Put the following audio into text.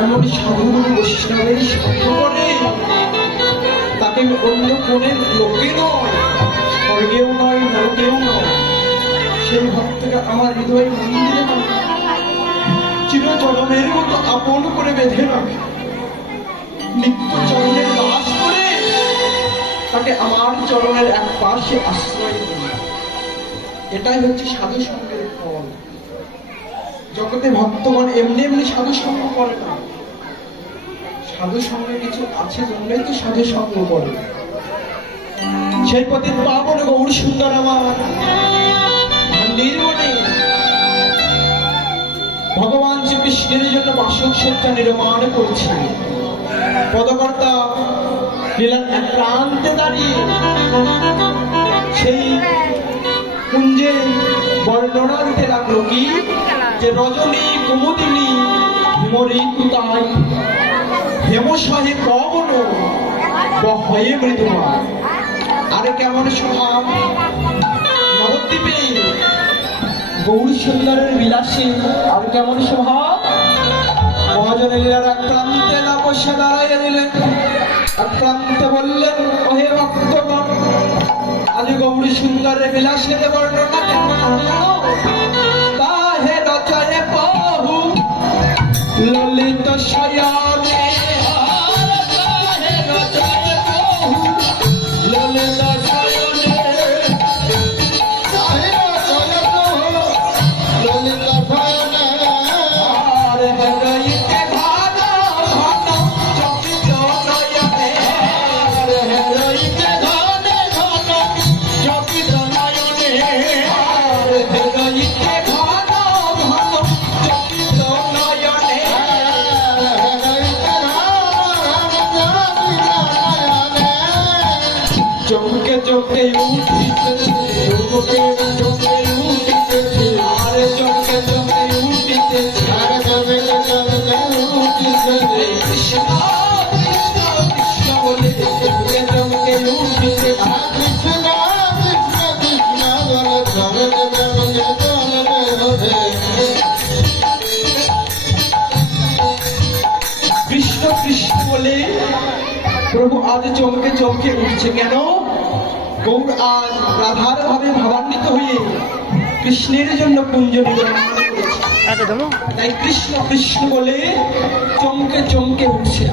এমন সাধুগুরু বৈষ্ণবের সঙ্গ করে, তাকে অন্য কোনের লোকে নয়, স্বর্গেও নয়, নরকেও নয়, সেই ভক্তকে আমার হৃদয় মন্দিরে চিরজনমের মতো আপন করে বেঁধে রাখে, নিত্য চরণের দাস করে তাকে আমার চরণের এক পাশে আশ্রয় দেয়। এটাই হচ্ছে সাধু সঙ্গের ফল। জগতে ভক্তগণ এমনি এমনি সাধু সঙ্গ করে না, সাধু সঙ্গে কিছু আছে জন্যই তো সাধু সঙ্গ করে। সেই পথে পাবন গৌর সুন্দর আমার নির্মণে ভগবান শ্রীকৃষ্ণের জন্য বাসক সজ্জা নির্মাণ করছে। পদকর্তা লীলার এক প্রান্তে দাঁড়িয়ে সেই কুঞ্জে বর্ণনা দিতে লাগলো কি, যে রজনী কুমুদিনী হিমঋতুতাই হেমসহে পবন বহয়ে মৃদুমায়। আরে কেমন স্বভাব নবদ্বীপে গৌর সুন্দরের বিলাসী, আর কেমন স্বভাব। মহাজনে লীলার এক প্রান্তে না বসে দাঁড়াইয়া দিলেন, এক প্রান্তে বললেন, ওহে ভক্তগণ, আজ গৌর সুন্দরের বিলাসীতে বর্ণনা কেমন জানো? তাহে রচয়ে বহু ললিত শয়নে, তাহে রচয়ে বহু ললিত শয়নে, তাহে রচয়ে বহু ললিত শয়নে, আর হৃদয়তে ঘন ঘন চকিত নয়নে, আর হৃদয়তে ঘন ঘন চকিত নয়নে, আর হৃদয়তে ঘন ঘন চকিত নয়নে, চমকে চমকে উঠিতেছে, চমকে চমকে উঠিতেছে, আরে চমকে চমকে উঠিতেছে, আরে চমকে চমকে উঠিতেছে, কৃষ্ণ কৃষ্ণ কৃষ্ণ বলে চমকে চমকে উঠিতেছে, কৃষ্ণ কৃষ্ণ কৃষ্ণ বলে চমকে চমকে চমকে কৃষ্ণ কৃষ্ণ বলে প্রভু আজ চমকে চমকে উঠছে। কেন? গৌর আজ রাধার ভাবে ভাবান্বিত হয়ে কৃষ্ণের জন্য কুঞ্জ নির্মাণ করেছে, তাই কৃষ্ণ কৃষ্ণ বলে চমকে চমকে উঠছে।